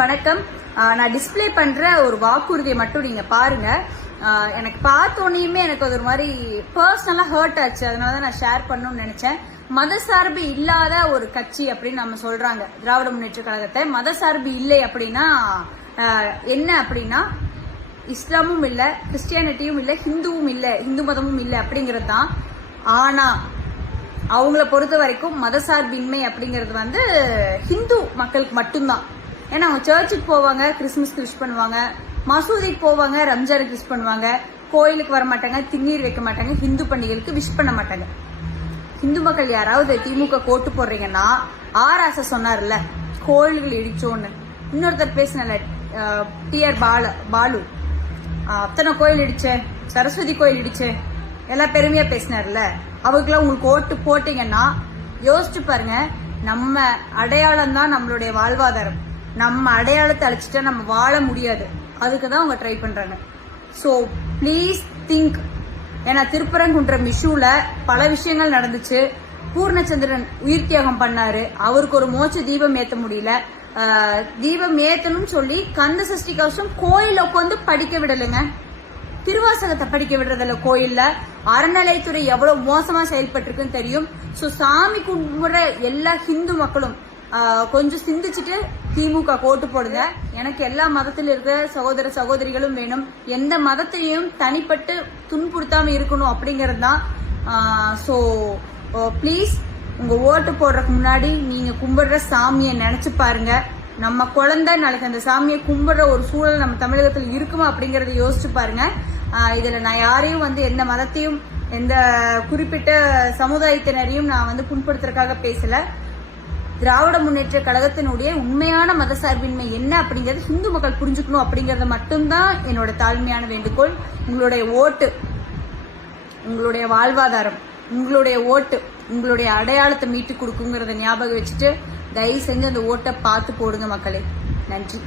வணக்கம். நான் டிஸ்பிளே பண்ற ஒரு வாக்குறுதியை மட்டும் நீங்க பாருங்க. எனக்கு பார்த்தோன்னே எனக்கு அது ஒரு மாதிரி பர்சனலா ஹர்ட் ஆச்சு. அதனாலதான் நான் ஷேர் பண்ணணும்னு நினைச்சேன். மதசார்பு இல்லாத ஒரு கட்சி அப்படின்னு நம்ம சொல்றாங்க திராவிட முன்னேற்ற கழகத்தை. மதசார்பு இல்லை அப்படின்னா என்ன அப்படின்னா இஸ்லாமும் இல்லை, கிறிஸ்டியானிட்டியும் இல்லை, ஹிந்துவும் இல்லை, இந்து மதமும் இல்லை அப்படிங்கிறது தான். ஆனா அவங்கள பொறுத்த வரைக்கும் மதசார்பின்மை அப்படிங்கிறது ஹிந்து மக்களுக்கு மட்டும்தான். ஏன்னா அவங்க சர்ச்சுக்கு போவாங்க, கிறிஸ்துமஸ்க்கு விஷ் பண்ணுவாங்க, மசூதிக்கு போவாங்க, ரம்ஜானுக்கு விஷ் பண்ணுவாங்க, கோயிலுக்கு வர மாட்டாங்க, திண்ணீர் வைக்க மாட்டாங்க, ஹிந்து பண்டிகைகளுக்கு விஷ் பண்ண மாட்டாங்க. ஹிந்து மக்கள் யாராவது திமுக கோட்டு போடுறீங்கன்னா ஆராச சொன்னார்ல கோயில்கள் இடிச்சோன்னு, இன்னொருத்தர் பேசினல டிஆர் பாலு அத்தனை கோயில் இடிச்ச, சரஸ்வதி கோயில் இடிச்ச எல்லாம் பெருமையா பேசினார்ல, அவருக்குலாம் உங்களுக்கு ஓட்டு போட்டீங்கன்னா யோசிச்சு பாருங்க. நம்ம அடையாளம் தான் நம்மளுடைய வாழ்வாதாரம். நம்ம அடையாளத்தை அழிச்சிட்டா நம்ம வாழ முடியாது. அதுக்கு தான் அவங்க ட்ரை பண்றாங்க. So please think. ஏன்னா திருப்பரங்குன்றம் இஷ்யூல பல விஷயங்கள் நடந்துச்சு. பூர்ணச்சந்திரன் உயிர் தியாகம் பண்ணாரு, அவருக்கு ஒரு மோட்ச தீபம் ஏற்ற முடியல. தீபம் ஏத்தணும்னு சொல்லி கந்த சஷ்டி கவசம் கோயில உட்காந்து படிக்க விடலைங்க. திருவாசகத்தை படிக்க விடுறதில்ல கோயில்ல. அறநிலைத்துறை எவ்வளவு மோசமா செயல்பட்டு இருக்குன்னு தெரியும். சோ சாமி கும்பிடுற எல்லா ஹிந்து மக்களும் கொஞ்சம் சிந்திச்சுட்டு திமுக கோட்டு போடுங்க. எனக்கு எல்லா மதத்தில் இருக்கிற சகோதர சகோதரிகளும் வேணும். எந்த மதத்தையும் தனிப்பட்டு துன்புறுத்தாம இருக்கணும் அப்படிங்கிறது தான். ஸோ ப்ளீஸ் உங்க ஓட்டு போடுறதுக்கு முன்னாடி நீங்க கும்பிடுற சாமியை நினைச்சு பாருங்க. நம்ம குழந்தை நாளைக்கு அந்த சாமியை கும்பிடுற ஒரு சூழல் நம்ம தமிழகத்தில் இருக்குமா அப்படிங்கறத யோசிச்சு பாருங்க. இதுல நான் யாரையும் எந்த மதத்தையும் எந்த குறிப்பிட்ட சமுதாயத்தினரையும் நான் புண்படுத்துறதுக்காக பேசல. திராவிட முன்னேற்ற கழகத்தினுடைய உண்மையான மதசார்பின்மை என்ன அப்படிங்கறது ஹிந்து மக்கள் புரிஞ்சுக்கணும் அப்படிங்கறத மட்டும்தான் என்னோட தாழ்மையான வேண்டுகோள். உங்களுடைய ஓட்டு உங்களுடைய வாழ்வாதாரம், உங்களுடைய ஓட்டு உங்களுடைய அடையாளத்தை மீட்டு கொடுக்குங்கிறத ஞாபகம் வச்சுட்டு தயவு செஞ்சு அந்த ஓட்டை பார்த்து போடுங்க மக்களே. நன்றி.